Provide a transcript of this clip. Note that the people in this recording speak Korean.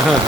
아,